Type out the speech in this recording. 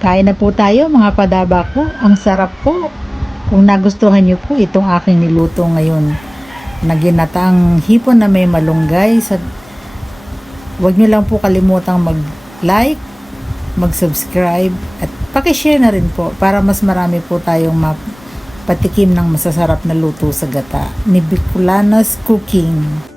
Kain na po tayo mga padaba ko. Ang sarap po. Kung nagustuhan niyo po itong aking niluto ngayon na ginataang hipon na may malunggay, huwag niyo lang po kalimutang mag-like, mag-subscribe at paki-share na rin po para mas marami po tayong patikim ng masasarap na luto sa gata ni Bicolanos Cooking.